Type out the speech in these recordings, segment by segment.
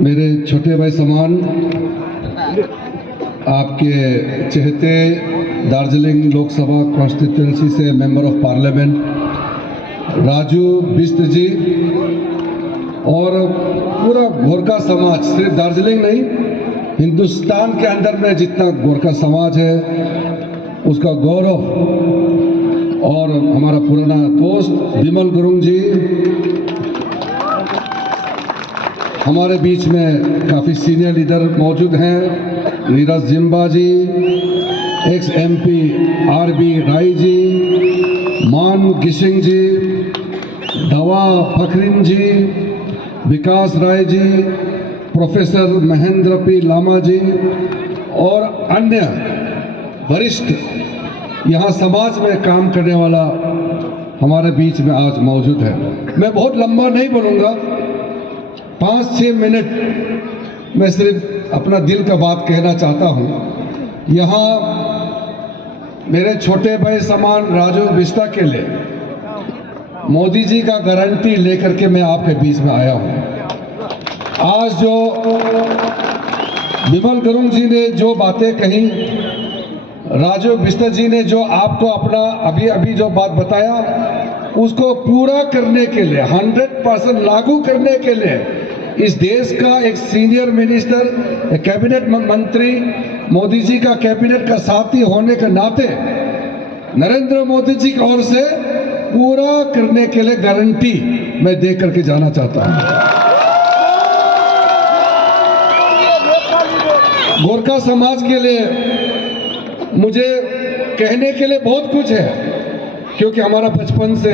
मेरे छोटे भाई समान, आपके चहेते दार्जिलिंग लोकसभा कॉन्स्टिट्यूंसी से member of parliament Raju Bista ji और पूरा गोरखा समाज, सिर्फ दार्जिलिंग नहीं, हिंदुस्तान के अंदर में जितना गोरखा समाज है उसका गौरव, और हमारा पुराना दोस्त विमल गुरुंग जी, हमारे बीच में काफ़ी सीनियर लीडर मौजूद हैं, नीरज जिम्बा जी, x MP RB Rai ji, मान गिशिंग जी, दवा फखरीन जी, विकास राय जी, प्रोफेसर महेंद्र P लामा जी और अन्य वरिष्ठ यहाँ समाज में काम करने वाला हमारे बीच में आज मौजूद है। मैं बहुत लंबा नहीं बोलूँगा, 5-6 मिनट मैं सिर्फ अपना दिल का बात कहना चाहता हूँ। यहाँ मेरे छोटे भाई समान राजू बिष्ट के लिए मोदी जी का गारंटी लेकर के मैं आपके बीच में आया हूँ। आज जो विमल गुरुंग जी ने जो बातें कही, राजू बिष्ट जी ने जो आपको अपना अभी जो बात बताया, उसको पूरा करने के लिए, 100% लागू करने के लिए इस देश का एक सीनियर मिनिस्टर, एक कैबिनेट मंत्री, मोदी जी का कैबिनेट का साथी होने के नाते नरेंद्र मोदी जी की ओर से पूरा करने के लिए गारंटी मैं दे करके जाना चाहता हूं। गोरखा समाज के लिए मुझे कहने के लिए बहुत कुछ है, क्योंकि हमारा बचपन से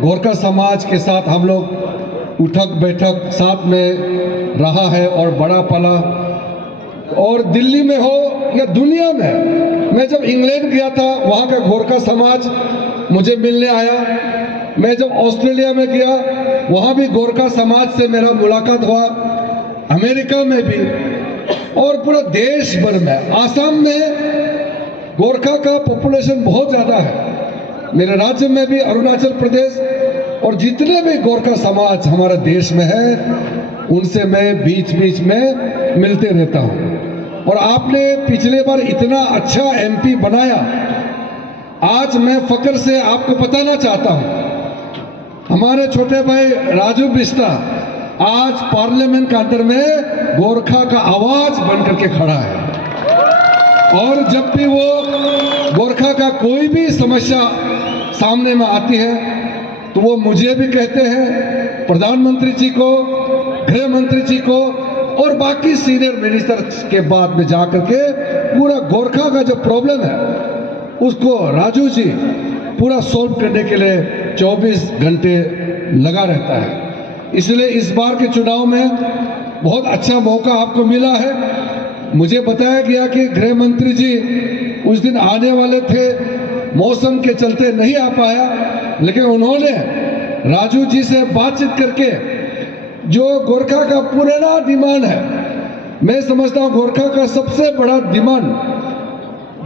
गोरखा समाज के साथ हम लोग उठक बैठक साथ में रहा है और बड़ा पला। और दिल्ली में हो या दुनिया में, मैं जब इंग्लैंड गया था वहाँ का गोरखा समाज मुझे मिलने आया। मैं जब ऑस्ट्रेलिया में गया वहाँ भी गोरखा समाज से मेरा मुलाकात हुआ, अमेरिका में भी, और पूरा देश भर में। आसाम में गोरखा का पॉपुलेशन बहुत ज़्यादा है, मेरे राज्य में भी, अरुणाचल प्रदेश, और जितने भी गोरखा समाज हमारे देश में है उनसे मैं बीच बीच में मिलते रहता हूँ। और आपने पिछले बार इतना अच्छा MP बनाया, आज मैं फक्र से आपको बताना चाहता हूँ, हमारे छोटे भाई राजू बिष्ट आज पार्लियामेंट के अंदर में गोरखा का आवाज बन करके खड़ा है। और जब भी वो गोरखा का कोई भी समस्या सामने में आती है तो वो मुझे भी कहते हैं, प्रधानमंत्री जी को, गृह मंत्री जी को, और बाकी सीनियर मिनिस्टर के बाद में जाकर के पूरा गोरखा का जो प्रॉब्लम है उसको राजू जी पूरा सॉल्व करने के लिए 24 घंटे लगा रहता है। इसलिए इस बार के चुनाव में बहुत अच्छा मौका आपको मिला है। मुझे बताया गया कि गृह मंत्री जी उस दिन आने वाले थे, मौसम के चलते नहीं आ पाया, लेकिन उन्होंने राजू जी से बातचीत करके जो गोरखा का पुराना डिमांड है, मैं समझता हूँ गोरखा का सबसे बड़ा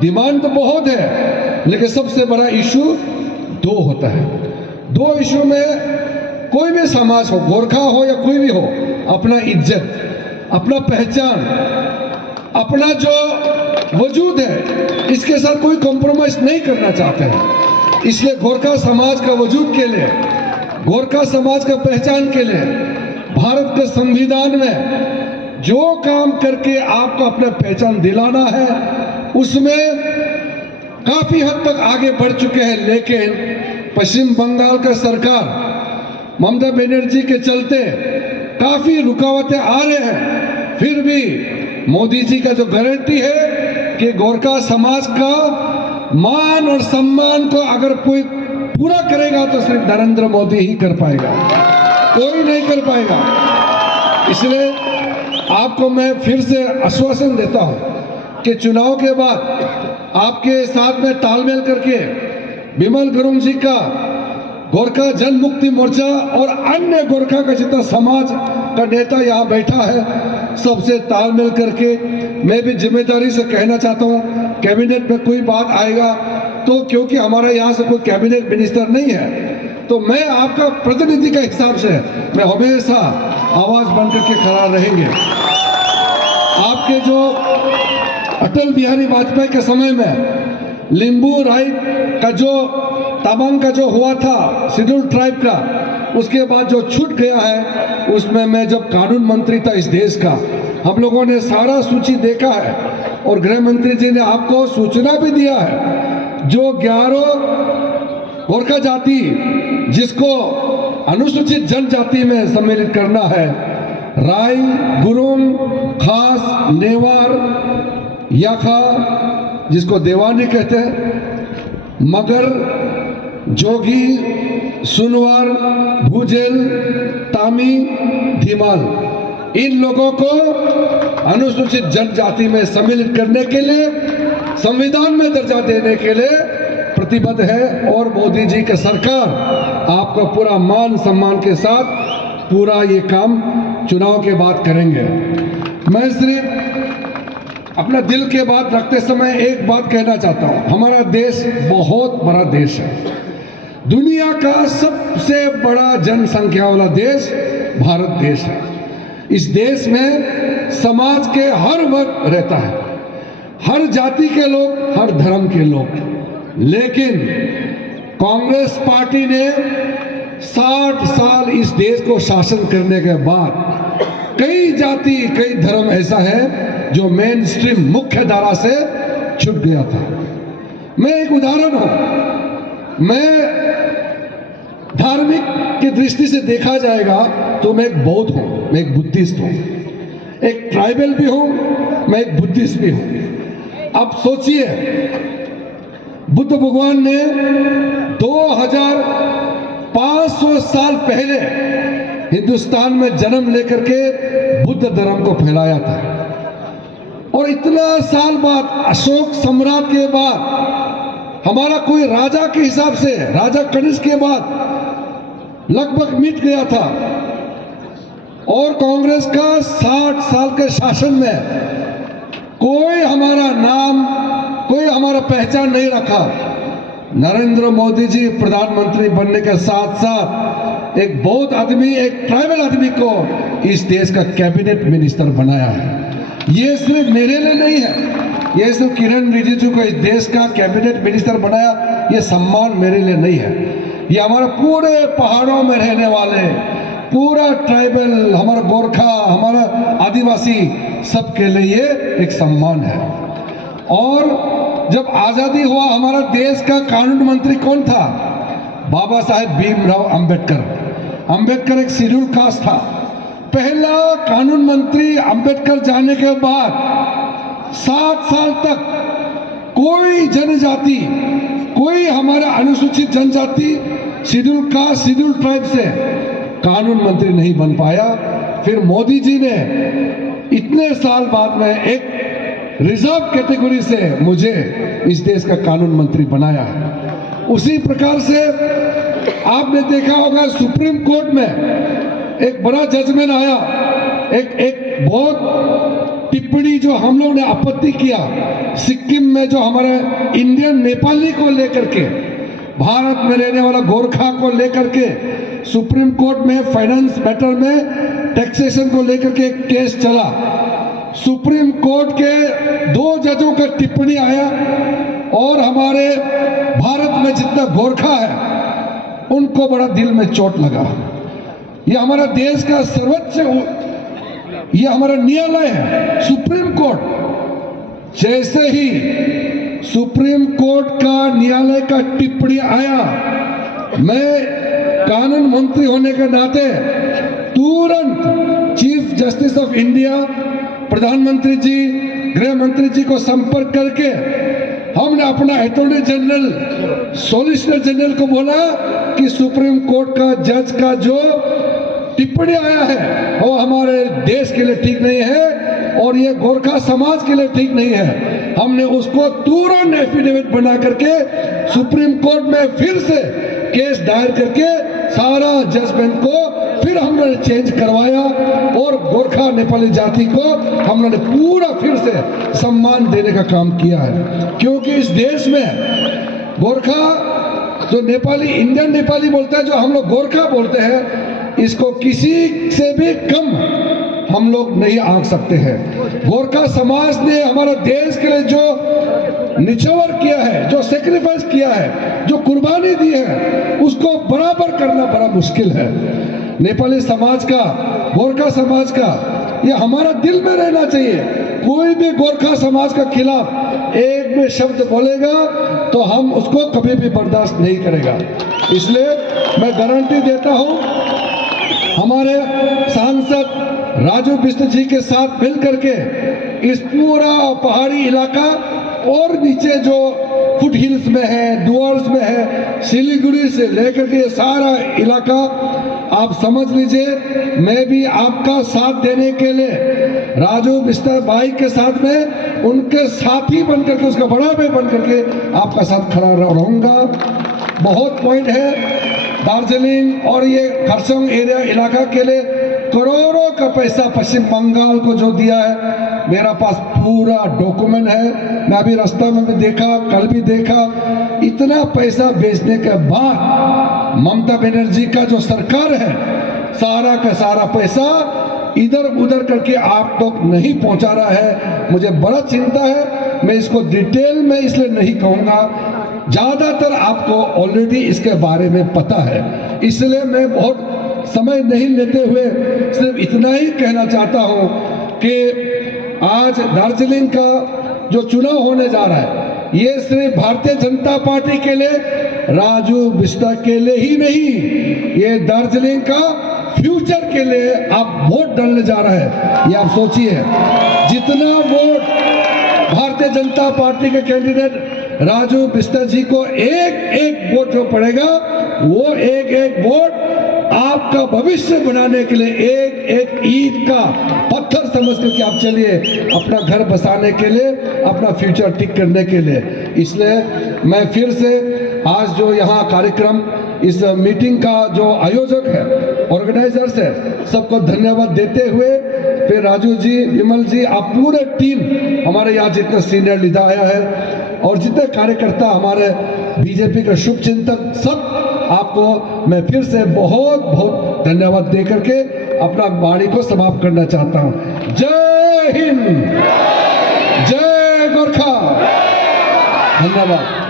डिमांड तो बहुत है, लेकिन सबसे बड़ा इशू 2 होता है। 2 इशू में कोई भी समाज हो, गोरखा हो या कोई भी हो, अपना इज्जत, अपना पहचान, अपना जो वजूद है, इसके साथ कोई कॉम्प्रोमाइज नहीं करना चाहते हैं। इसलिए गोरखा समाज का वजूद के लिए, गोरखा समाज का पहचान के लिए भारत के संविधान में जो काम करके आपको अपना पहचान दिलाना है उसमें काफी हद तक आगे बढ़ चुके हैं। लेकिन पश्चिम बंगाल का सरकार ममता बनर्जी के चलते काफी रुकावटें आ रहे हैं, फिर भी मोदी जी का जो गारंटी है कि गोरखा समाज का मान और सम्मान को अगर कोई पूरा करेगा तो सिर्फ नरेंद्र मोदी ही कर पाएगा, कोई नहीं कर पाएगा। इसलिए आपको मैं फिर से आश्वासन देता हूं कि चुनाव के बाद आपके साथ में तालमेल करके विमल गुरुंग जी का गोरखा जन मुक्ति मोर्चा और अन्य गोरखा का जितना समाज का नेता यहाँ बैठा है, सबसे तालमेल करके मैं भी जिम्मेदारी से कहना चाहता हूँ, कैबिनेट में कोई बात आएगा तो, क्योंकि हमारा यहाँ से कोई कैबिनेट मिनिस्टर नहीं है, तो मैं आपका प्रतिनिधि के हिसाब से मैं हमेशा आवाज बनकर के खड़ा रहेंगे। आपके जो अटल बिहारी वाजपेयी के समय में लिंबू राइट का जो तवांग का जो हुआ था शेड्यूल ट्राइब का, उसके बाद जो छूट गया है, उसमें मैं जब कानून मंत्री था इस देश का, हम लोगों ने सारा सूची देखा है और गृह मंत्री जी ने आपको सूचना भी दिया है। जो 11 गोरखा जाति जिसको अनुसूचित जनजाति में सम्मिलित करना है, राय, गुरुंग, खास, नेवार, याखा जिसको देवानी कहते हैं, मगर, जोगी, सुनवार, भूजेल, तामी, धीमाल, इन लोगों को अनुसूचित जनजाति में सम्मिलित करने के लिए संविधान में दर्जा देने के लिए प्रतिबद्ध है। और मोदी जी की सरकार आपका पूरा मान सम्मान के साथ पूरा ये काम चुनाव के बाद करेंगे। मैं सिर्फ अपना दिल के बात रखते समय एक बात कहना चाहता हूँ, हमारा देश बहुत बड़ा देश है, दुनिया का सबसे बड़ा जनसंख्या वाला देश भारत देश है। इस देश में समाज के हर वर्ग रहता है, हर जाति के लोग, हर धर्म के लोग, लेकिन कांग्रेस पार्टी ने 60 साल इस देश को शासन करने के बाद कई जाति, कई धर्म ऐसा है जो मेन स्ट्रीम मुख्य धारा से छूट गया था। मैं एक उदाहरण हूं, मैं धार्मिक की दृष्टि से देखा जाएगा तो मैं एक बौद्ध हूं, मैं एक बुद्धिस्ट हूं, एक ट्राइबल भी हूं, मैं एक बुद्धिस्ट भी हूं। अब सोचिए, बुद्ध भगवान ने 2500 साल पहले हिंदुस्तान में जन्म लेकर के बुद्ध धर्म को फैलाया था, और इतना साल बाद अशोक सम्राट के बाद हमारा कोई राजा के हिसाब से, राजा कनिष्क के बाद लगभग मिट गया था, और कांग्रेस का 60 साल के शासन में कोई हमारा नाम, कोई हमारा पहचान नहीं रखा। नरेंद्र मोदी जी प्रधानमंत्री बनने के साथ साथ एक बौद्ध आदमी, एक ट्राइबल आदमी को इस देश का कैबिनेट मिनिस्टर बनाया है। ये सिर्फ मेरे लिए नहीं है, ये सिर्फ किरण रिजिजू को इस देश का कैबिनेट मिनिस्टर बनाया, ये सम्मान मेरे लिए नहीं है, ये हमारे पूरे पहाड़ों में रहने वाले, पूरा ट्राइबल, हमारा गोरखा, हमारा आदिवासी, सबके लिए ये एक सम्मान है। और जब आजादी हुआ, हमारा देश का कानून मंत्री कौन था? बाबा साहेब भीमराव अंबेडकर। अंबेडकर एक शेड्यूल कास्ट था। पहला कानून मंत्री अंबेडकर जाने के बाद 7 साल तक कोई जनजाति, कोई हमारा अनुसूचित जनजाति, शेड्यूल कास्ट, शेड्यूल ट्राइब से कानून मंत्री नहीं बन पाया। फिर मोदी जी ने इतने साल बाद में एक रिजर्व कैटेगरी से मुझे इस देश का कानून मंत्री बनाया है। उसी प्रकार से आपने देखा होगा सुप्रीम कोर्ट में एक बड़ा जजमेंट आया, एक बहुत टिप्पणी जो हम लोग ने आपत्ति किया, सिक्किम में जो हमारे इंडियन नेपाली को लेकर के, भारत में रहने वाला गोरखा को लेकर के सुप्रीम कोर्ट में फाइनेंस मैटर में टैक्सेशन को लेकर के एक केस चला। सुप्रीम कोर्ट के 2 जजों का टिप्पणी आया और हमारे भारत में जितना गोरखा है उनको बड़ा दिल में चोट लगा। ये हमारा देश का सर्वोच्च, ये हमारा न्यायालय है, सुप्रीम कोर्ट। जैसे ही सुप्रीम कोर्ट का न्यायालय का टिप्पणी आया, मैं कानून मंत्री होने के नाते तुरंत चीफ जस्टिस ऑफ इंडिया, प्रधानमंत्री जी, गृह मंत्री जी को संपर्क करके हमने अपना अटॉर्नी जनरल, सॉलिसिटर जनरल को बोला कि सुप्रीम कोर्ट का जज का जो टिप्पणी आया है वो हमारे देश के लिए ठीक नहीं है और ये गोरखा समाज के लिए ठीक नहीं है। हमने उसको तुरंत एफिडेविट बना करके सुप्रीम कोर्ट में फिर से केस दायर करके सारा जजमेंट को फिर हमने चेंज करवाया और गोरखा नेपाली जाति को हमने पूरा फिर से सम्मान देने का काम किया है। क्योंकि इस देश में गोरखा जो नेपाली इंडियन नेपाली बोलते हैं, जो हम लोग गोरखा बोलते हैं, इसको किसी से भी कम हम लोग नहीं आंक सकते हैं। गोरखा समाज ने हमारा देश के लिए जो निछावर किया है, जो सेक्रीफाइस किया है, जो कुर्बानी दी है, उसको बराबर करना बड़ा मुश्किल है। नेपाली समाज का, गोरखा समाज का, ये हमारा दिल में रहना चाहिए। कोई भी गोरखा समाज का खिलाफ एक भी शब्द बोलेगा तो हम उसको कभी भी बर्दाश्त नहीं करेगा। इसलिए मैं गारंटी देता हूं, हमारे सांसद राजू बिष्ट जी के साथ मिलकर के इस पूरा पहाड़ी इलाका और नीचे जो फुट हिल्स में है, डुअर्स में है, सिलीगुड़ी से लेकर के सारा इलाका आप समझ लीजिए, मैं भी आपका साथ देने के लिए राजू बिष्ट भाई के साथ में उनके साथी बनकर के, उसका बड़ा भाई बनकर के आपका साथ खड़ा रहूंगा। बहुत पॉइंट है, दार्जिलिंग और ये खरसोंग एरिया इलाका के लिए करोड़ों का पैसा पश्चिम बंगाल को जो दिया है, मेरा पास पूरा डॉक्यूमेंट है। मैं अभी रास्ता में भी देखा, कल भी देखा, इतना पैसा भेजने के बाद ममता बनर्जी का जो सरकार है, सारा का सारा पैसा इधर उधर करके आप तक नहीं पहुंचा रहा है। मुझे बड़ा चिंता है। मैं इसको डिटेल में इसलिए नहीं कहूंगा, ज्यादातर आपको ऑलरेडी इसके बारे में पता है, इसलिए मैं बहुत समय नहीं लेते हुए सिर्फ इतना ही कहना चाहता हूं कि आज दार्जिलिंग का जो चुनाव होने जा रहा है, ये सिर्फ भारतीय जनता पार्टी के लिए, राजू बिष्ट के लिए ही नहीं, ये दार्जिलिंग का फ्यूचर के लिए आप वोट डालने जा रहे हैं। ये आप सोचिए, जितना वोट भारतीय जनता पार्टी के कैंडिडेट राजू बिष्ट जी को एक एक वोट जो पड़ेगा, वो एक एक वोट आपका भविष्य बनाने के लिए, एक एक ईंट का पत्थर समझ करके आप चलिए, अपना घर बसाने के लिए, अपना फ्यूचर ठीक करने के लिए। इसलिए मैं फिर से आज जो यहाँ कार्यक्रम, इस मीटिंग का जो आयोजक है, ऑर्गेनाइजर्स है, सबको धन्यवाद देते हुए, फिर राजू जी, विमल जी, आप पूरे टीम, हमारे यहाँ जितने सीनियर लीडर आया है और जितने कार्यकर्ता, हमारे बीजेपी के शुभ चिंतक, सब आपको मैं फिर से बहुत बहुत धन्यवाद दे करके अपना वाणी को समाप्त करना चाहता हूं। जय हिंद, जय गोरखा, धन्यवाद।